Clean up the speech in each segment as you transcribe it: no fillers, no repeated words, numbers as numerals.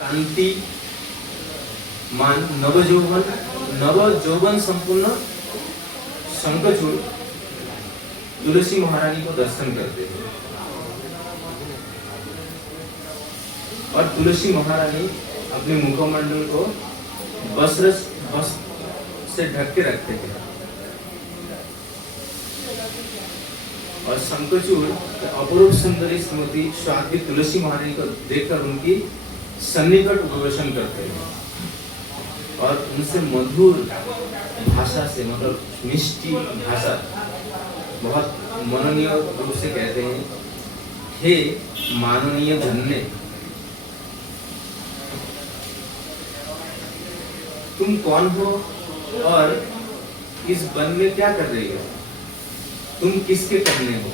कांति मान नवजौवन संपूर्ण शंखचूड़ तुलसी महारानी को दर्शन करते हैं और तुलसी महारानी अपने मुखमंडल को वस्त्र से ढक के रखते थे और शंखचूड़ अपूर्व सुंदरी स्मृति स्वाति तुलसी महारानी को देखकर उनकी सन्निकट उपवेशन करते हैं और उनसे मधुर भाषा से मतलब मिष्टी भाषा बहुत मननीय रूप से कहते हैं, हे माननीय धन्य, तुम कौन हो और इस वन में क्या कर रही हो? तुम किसके कन्या हो?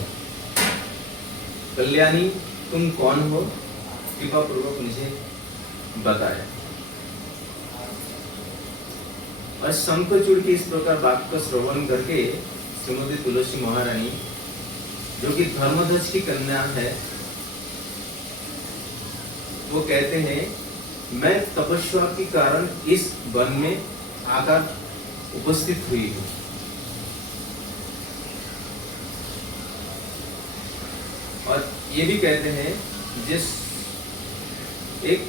कल्याणी, तुम कौन हो? कृपा पूर्वक मुझे बताया। और शंखचूड़ की इस प्रकार बात को श्रवण करके श्रीमती तुलसी महारानी, जो कि धर्मध्वज की कन्या है, वो कहते हैं, मैं तपस्या के कारण इस वन में आकर उपस्थित हुई हूँ। और ये भी कहते हैं, जिस एक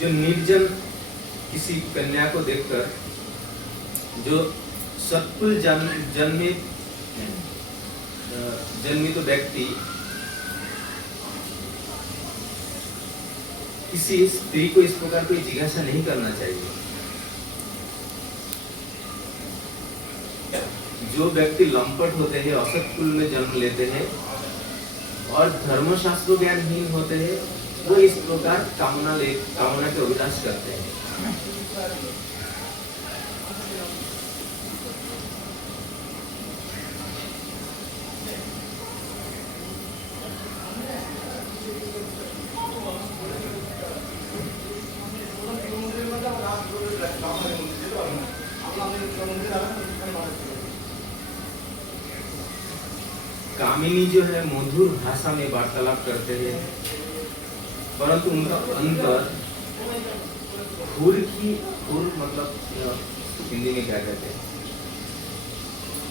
जो निर्जन किसी कन्या को देखकर जो सत्कुल जन्मित व्यक्ति किसी स्त्री को इस प्रकार कोई जिज्ञासा नहीं करना चाहिए। जो व्यक्ति लंपट होते हैं, असत्कुल में जन्म लेते हैं और धर्मशास्त्र ज्ञानहीन होते हैं, वो इस प्रकार कामना के अभिलाष करते हैं। कामिनी जो है मधुर भाषा में वार्तालाप करते हैं, परंतु उनका अंतर खुर मतलब हिंदी में क्या कहते हैं,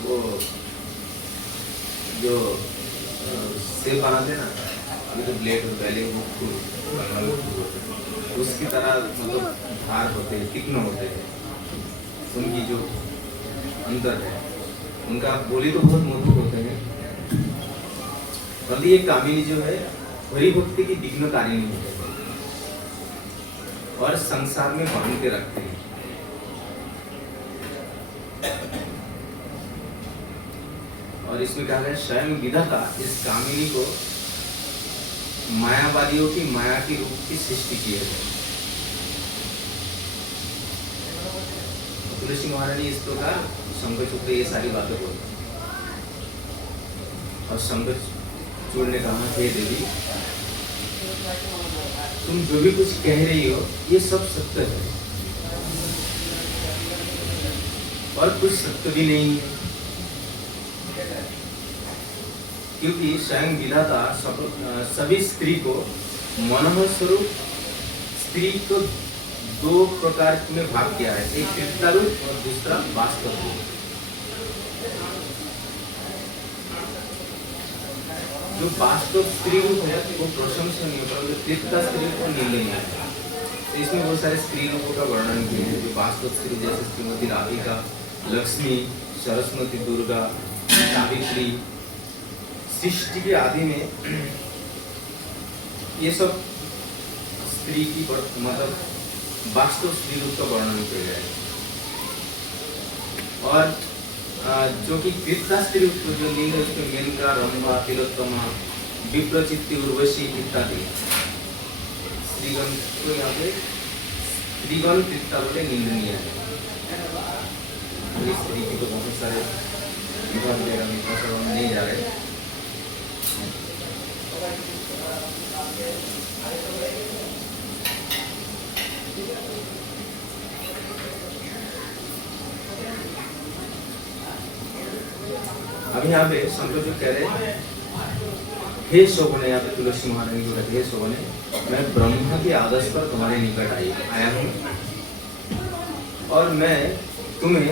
वो जो सेब बनाते ना, अभी तो ब्लेड पहले वो खुर उसकी तरह मतलब धार होते हैं, तीक्ष्ण होते हैं। उनकी जो अंतर है, उनका बोली तो बहुत मधुर होते हैं, परंतु ये कामिनी जो है हरि भक्ति की विघ्नकारिणी है और संसार में बांध के रखते हैं। और इसमें कहा गया, स्वयं विधाता इस कामिनी को मायावादियों की माया की रूप की सृष्टि की है। तुलसी महारानी इस प्रकार शंखचूड़ ये सारी बातें बोलते हैं और शंखचूड़ ने कहा, हे देवी, तुम जो भी कुछ कह रही हो ये सब सत्य है और कुछ सत्य भी नहीं है, क्योंकि स्वयं विधाता सभी स्त्री को मनोहर स्वरूप स्त्री को दो प्रकार में भाग किया है, एक कृत्रिम रूप और दूसरा वास्तव रूप। जो वास्तव स्त्री रूप है वो प्रशंसनीय, परंतु कृत्रिम स्त्री को निंदनीय है। तो इसमें बहुत सारे स्त्री रूपों का वर्णन किया है, जो वास्तव स्त्री जैसे श्रीमती राधिका, लक्ष्मी, सरस्वती, दुर्गा, सावित्री, सृष्टि के आदि में ये सब स्त्री की मतलब वास्तव स्त्री रूप का वर्णन किया गया है। और जो कि कृत्रिम स्त्री रूप जो लिंग है, उसमें मेनका, रंभा, तिलोत्तमा, विप्रचित्ति, उर्वशी इत्यादि स्त्रीगण को यहाँ पे स्त्रीगण कृत्रिम निंदनीय है। स्त्री की तो बहुत सारे विभाग वगैरह नहीं जा रहे। अब यहाँ पे शंकर जो कह रहे हैं, हे शोभने, यहाँ पे तुलसी महारानी को कहते हैं, हे शोभने, मैं ब्रह्मा के आदेश पर तुम्हारे निकट आया हूँ और मैं तुम्हें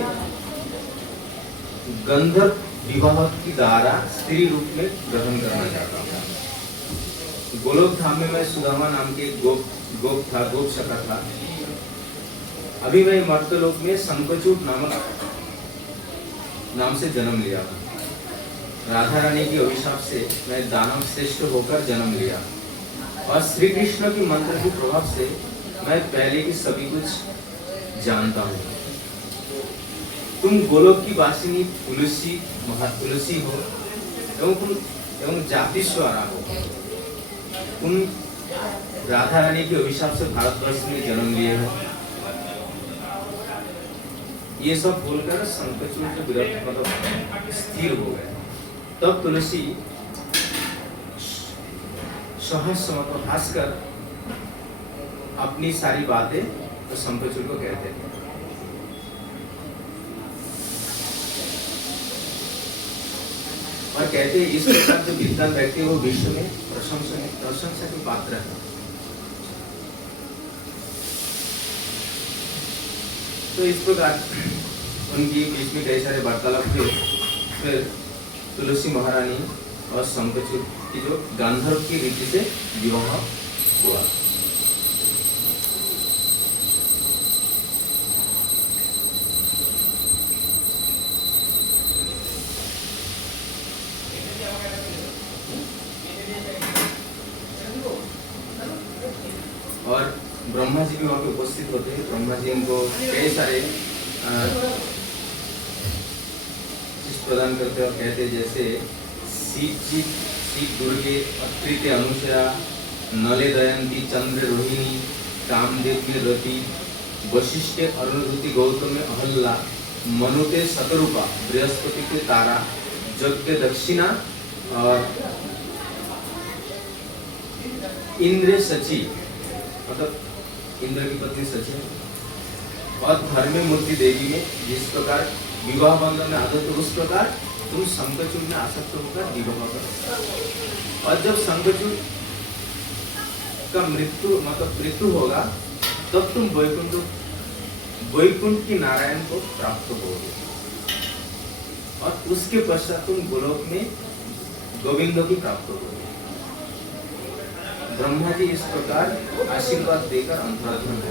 गंधर्व विवाह की द्वारा स्त्री रूप में ग्रहण करना चाहता हूँ। गोलोक धाम में मैं सुदामा नाम के गोप सखा था। अभी मैं मर्तलोक में संकचूट नाम से जन्म लिया। राधा रानी के अभिशाप से मैं दानव श्रेष्ठ होकर जन्म लिया और श्री कृष्ण के मंत्र के प्रभाव से मैं पहले की सभी कुछ जानता हूँ। तुम गोलोक की वासिनी तुलसी हो एवं जातिस्वरा हो। तुम राधा रानी के अभिशाप से भारतवर्ष में जन्म लिए हो। ये सब बोलकर संकचूट के विरुद्ध मतलब स्थिर हो गए। तब तुलसी सहस भास्कर अपनी सारी बातें तो संकचूट को कहते थे। और कहते हैं इस प्रकार जो विद्वान व्यक्ति वो विश्व में प्रशंसा के पात्र है। तो इस प्रकार उनकी बीच में कई सारे वार्तालाप हुए। फिर तुलसी महारानी और संकचूट की जो गांधर्व की रीति से विवाह हुआ। और ब्रह्मा जी भी वहाँ पे उपस्थित होते हैं। ब्रह्मा जी इनको कई सारे प्रदान करते और कहते जैसे सीत दुर्गे अत्रिते अनुसया नले दयंती चंद्र रोहिणी कामदेव में रति वशिष्ठे अरुणधुति गौतम में अहल्ला मनुते शतरूपा बृहस्पति के तारा जग के दक्षिणा और इंद्र सची मतलब इंद्र की पत्नी सची और धर्मे मूर्ति देवी में जिस प्रकार विवाह बंधन में आदत हो उस प्रकार तुम संकचूट में आसक्त होकर विवाह करो। और जब संकचूट का मृत्यु होगा तब तुम वैकुंठ की नारायण को प्राप्त होगे और उसके पश्चात तुम गोलोक में गोविंदो की प्राप्त होगे। ब्रह्मा जी इस प्रकार आशीर्वाद देकर अंतराध्यान हो।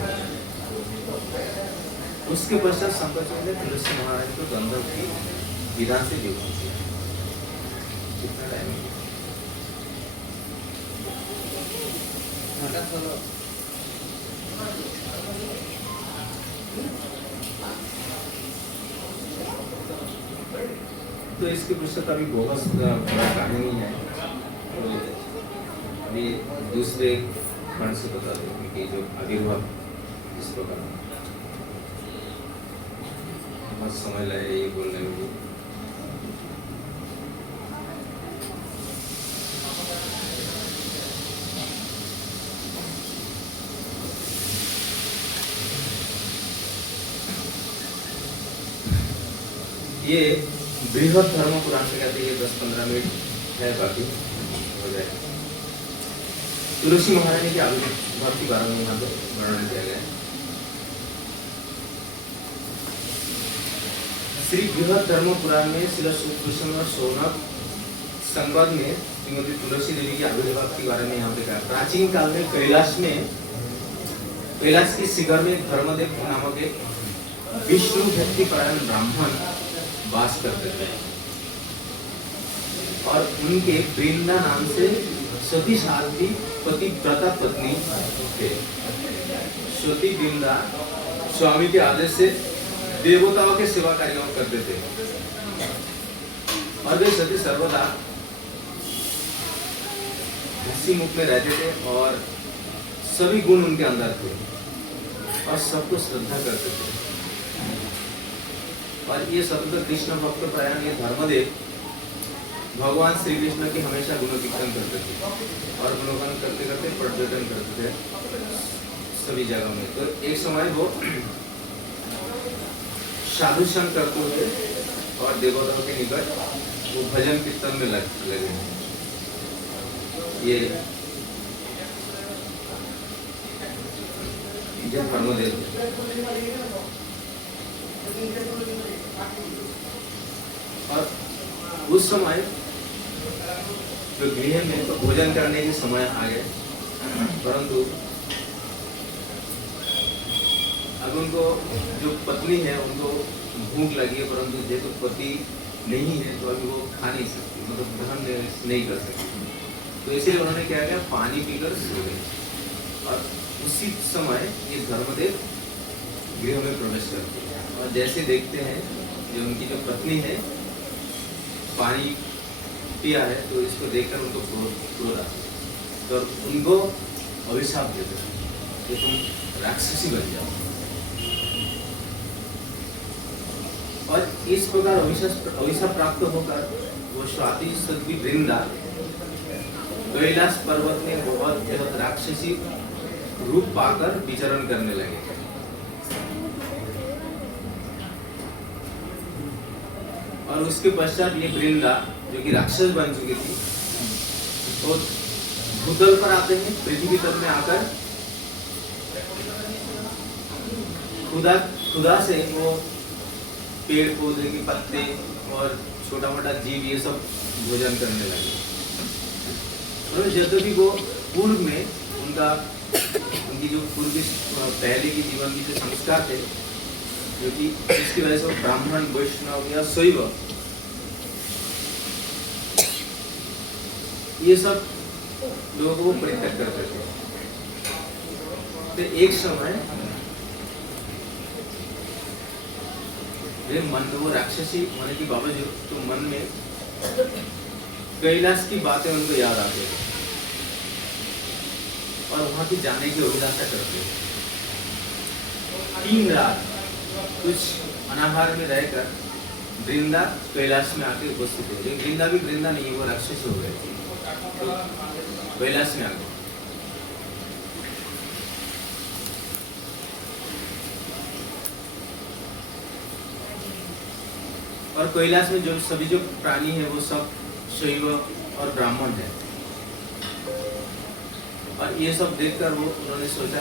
उसके पश्चात संकचूट ने तुलसी महाराज को गंधर्व की विधान से विवाह किया। कितना टाइम तो इसके पश्चात अभी बहुत बड़ा कहानी है। तो अभी दूसरे खंड से बता दें कि जो आविर्भाव इस प्रकार बहुत समय लगे ये बोलने में। ये बृहद धर्म पुराण से कहते हैं 10-15 मिनट है, बाकी हो जाए। तुलसी महारानी के आविर्भाव के बारे में यहाँ पे वर्णन किया गया है। श्री बृहद धर्म पुराण में श्री सुकृष्ण और शौनक संवाद में श्रीमती तुलसी देवी के आविर्भाव के बारे में यहाँ पे कहा। प्राचीन काल में कैलाश की शिखर में धर्मदेव नामक एक विष्णु भक्ति परायण ब्राह्मण वास करते थे और उनके वृंदा नाम से सती साध्वी पतिव्रता पत्नी थे। सती वृंदा स्वामी के आदेश से देवताओं के सेवा कार्यों करते थे और वे सती सर्वदा हंसी मुख में रहते थे और सभी गुण उनके अंदर थे और सबको श्रद्धा करते थे। और ये सब कृष्ण भक्त प्रायण ये धर्मदेव भगवान श्री कृष्ण की हमेशा गुणकीर्तन करते थे और गुणगान करते करते पर्यटन करते थे सभी जगह में। तो एक समय वो साधु संग करते हुए और देवताओं के निकट वो भजन कीर्तन में लगे। ये जो धर्मदेव थे। और उस समय जो गृह में तो भोजन करने के समय आ गए, परंतु अब उनको जो पत्नी है उनको भूख लगी है, परंतु जेठु पति नहीं है तो अभी वो खा नहीं सकती, मतलब ग्रहण नहीं कर सकती। तो इसीलिए उन्होंने क्या किया, पानी पीकर सो गए। और उसी समय ये धर्मदेव गृह में प्रवेश करते हैं और जैसे देखते हैं जो उनकी जो पत्नी है पानी पिया है तो इसको देखकर उनको क्रोध आता है, तो उनको अभिशाप देते हैं कि तुम राक्षसी बन जाओ। और इस प्रकार अभिशाप प्राप्त होकर वो स्वाति सती वृंदा कैलाश पर्वत में बहुत राक्षसी रूप पाकर विचरण करने लगे। और उसके पश्चात ये वृंदा जो कि राक्षस बन चुकी थी तो भूतल पर आते हैं, पृथ्वी तल में आकर खुदा से वो पेड़ पौधे के पत्ते और छोटा मोटा जीव ये सब भोजन करने लगे। और जब भी वो पूर्व में उनकी जो पूर्व पहले के जीवन की जो संस्कार थे, जो कि इसकी वजह से ब्राह्मण वैष्णव या शैव ये सब लोगों को परित्यक्त करते थे। तो एक समय मन में वो राक्षसी होने की बावजूद तो मन में कैलाश की बातें उनको याद आती है और वहां की जाने की अभिलाषा करते हैं। 3 रात कुछ अनाहार में रहकर वृंदा कैलाश में आके उपस्थित हो गई। वृंदा भी वृंदा नहीं, वो राक्षस हो गए तो कैलाश में आ गए। और कैलाश में जो सभी जो प्राणी है वो सब शैव और ब्राह्मण है। और ये सब देखकर वो उन्होंने सोचा,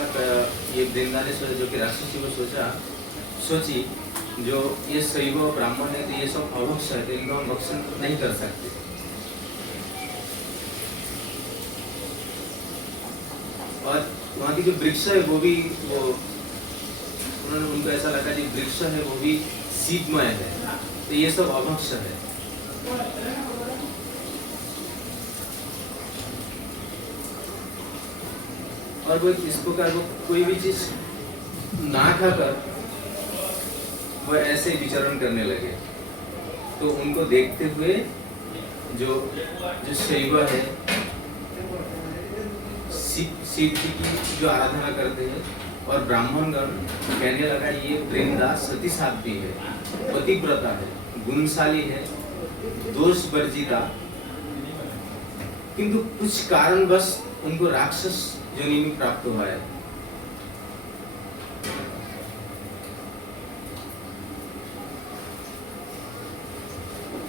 ये वृंदा ने सोचा, जो कि राक्षसी वो सोची जो ये शैव ब्राह्मण है तो ये सब अभक्ष है, तो इनको हम भक्षण नहीं कर सकते। और वहाँ की जो वृक्ष है वो भी उनको ऐसा लगा कि वृक्ष है वो भी शीतमय है, तो ये सब अभक्ष है। और वो इस प्रकार वो कोई भी चीज ना खाकर वो ऐसे विचरण करने लगे। तो उनको देखते हुए जो शैव है शिव जी की जो आराधना करते हैं और ब्राह्मणगण कहने लगा ये वृंदा सती साध्वी है, पतिव्रता है, गुणशाली है, दोष वर्जिता, किंतु कुछ कारणवश उनको राक्षस योनि में प्राप्त हुआ है।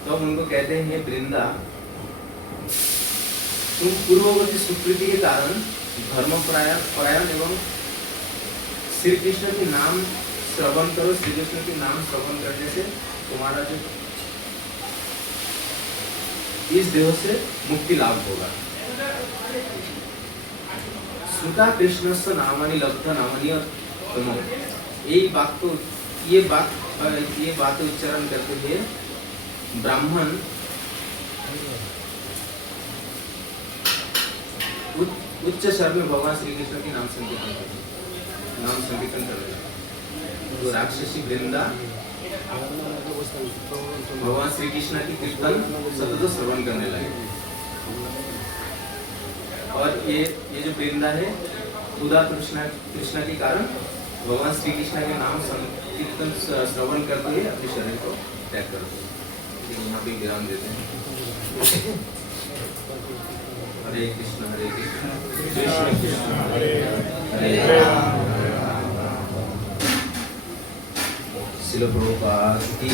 तो उनको कहते हैं वृंदा तुम पूर्ववर्ती सुकृति के कारण धर्मपरायण एवं श्री कृष्ण के नाम श्रवण करो। श्री कृष्ण के नाम श्रवण करने से तुम्हारा जो इस देह से मुक्ति लाभ होगा। श्रुता कृष्णस्य नामानि लब्धा नामानि तमो। ये बात उच्चारण करते हुए ब्राह्मण उच्च स्वर में भगवान श्री कृष्ण के नाम संकीर्तन कर रहे हैं। तो राक्षसी वृंदा भगवान श्री कृष्ण की कीर्तन सतत श्रवण करने लगे। और ये जो वृंदा है खुदा कृष्ण के कारण भगवान श्री कृष्ण के नाम संकीर्तन श्रवण करते हुए अपने शरीर को त्याग करते हैं। यहाँ पे विराम देते हैं। हरे कृष्ण कृष्ण कृष्ण हरे राम। श्रील प्रभुपाद की